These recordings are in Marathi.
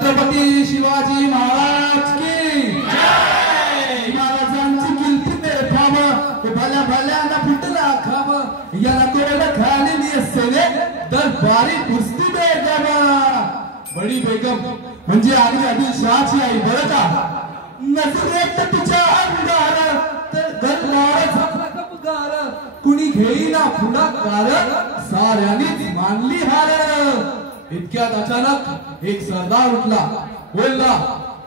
छत्रपती शिवाजी महाराज की जय। महाराजांची कीर्ती बेफाम भल्या भल्याला फुटला खाम याला तोड खालेली सेवे दरबारी कुस्ती बेगम। बडी बेगम म्हणजे आगरी आदिलशाहची आई बरं का। नजरेत तिच्या अंगार तर गरमाळ झाला कपगार कुणी घेईना पुढाकार साऱ्यांनीच मानली हार। इतक्यात अचानक एक सरदार उठला बोलला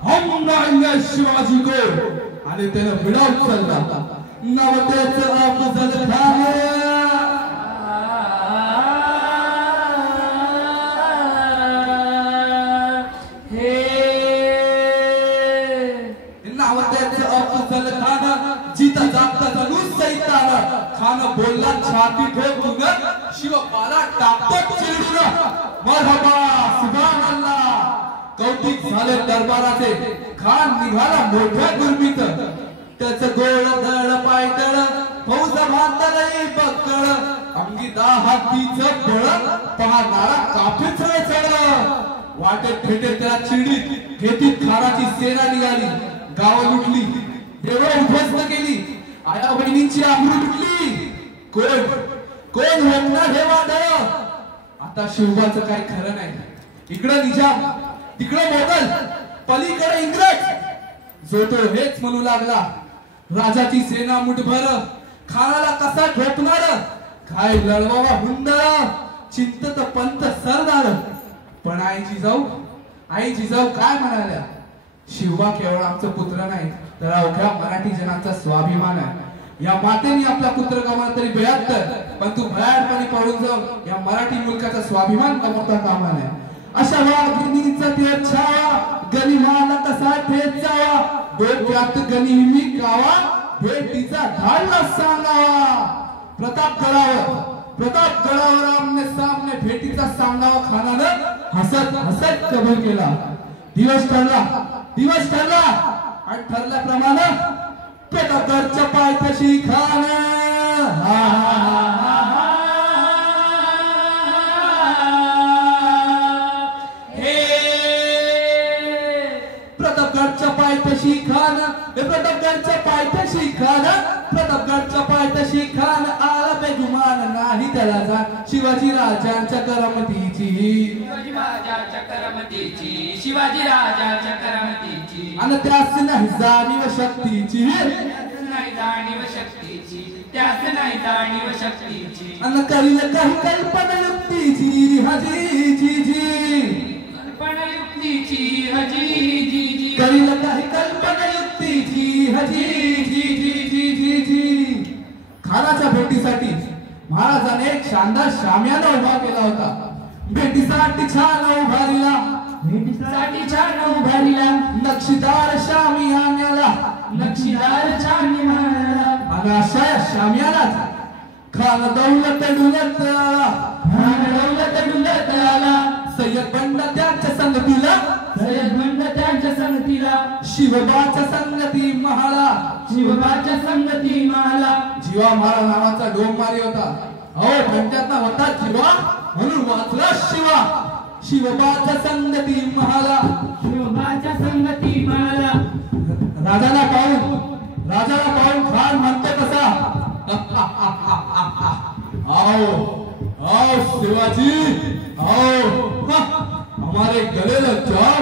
हम नाएंगे शिवाजी को आणि त्याने विडा उचलला नवतेचं अफजल खान। जीता जागता जणू सैतान खान बोलला छाती ठोकून शिवबाला टाकतो चिरडून मरहबा सुभान अल्लाह। कौतिक झाले दरबाराचे खान निघाला मोठ्या गुरमीत त्याचं गोळ दळ पायतळ फौज बांधलंय बक्कळ अंगी हातीचं बळ पाहणारा काफी चढ वाटेत भेटे त्याला चिडीत घेतीत खानाची सेना निघाली गाव लुटली देवळ उद्ध्वस्त केली आया बहिणींची आबरू लुटली कोण कोण होणार हे वादळ। आता शिवबाचं काही खरं नाही इकडे निजाम तिकडे मोगल पलीकडे इंग्रज जो तो हेच म्हणू लागला राजाची सेना मुठभर खानाला कसा ठोकणार काय लढवावा हुंदर चिंतत पंत सरदार। पण आई जिजाऊ काय म्हणाल्या शिवबा केवळ आमचा पुत्र नाही तर अवघ्या मराठी जनांचा स्वाभिमान आहे। या मातेने आपला पुत्र गमावला तरी 72 पण तू भयानपणे पळून जाऊन या मराठी मुलकाचा स्वाभिमान गमावता कामा नये। अशा वाघिणीचा ते छावा गनिमाला कसा ठेचावा डोक्यात गनिमी कावा भेटीचा धाडला सांगावा। प्रतापगडावर आमने सामने भेटीचा सांगावा खानानं हसत हसत कबूल केला। दिवस ठरला आणि ठरल्याप्रमाणे प्रतापगडच्या पायथ्याशी खान प्रतापगडच्या पायथ्याशी खान आला बेगुमान नाही त्याला जाण शिवाजी राजांच्या करमतीची आणि त्यास नाही जाणीव शक्तीची आणि करील काही कल्पना युक्तीची करील काही कल्पना युक्तीची खानाच्या भेटीसाठी महाराजांने एक शानदार शामियाना उभा केला होता। भेटीसाठी छान उभारीला नक्षीदार शामियान्याला आणि अशा शामियानात खान दौलत डुलत आला सय्यद बंड त्यांच्या संगतीला शिवबाच्या संगती महाला जीवा महाराज नावाचा डोंबारी होता। अहो घंट्यातला होता जीवा म्हणून वाचला शिवबाच्या संगती महाला राजाला पाहून खान म्हणतो कसा आओ शिवाजी आओ हमारे गले लग जाओ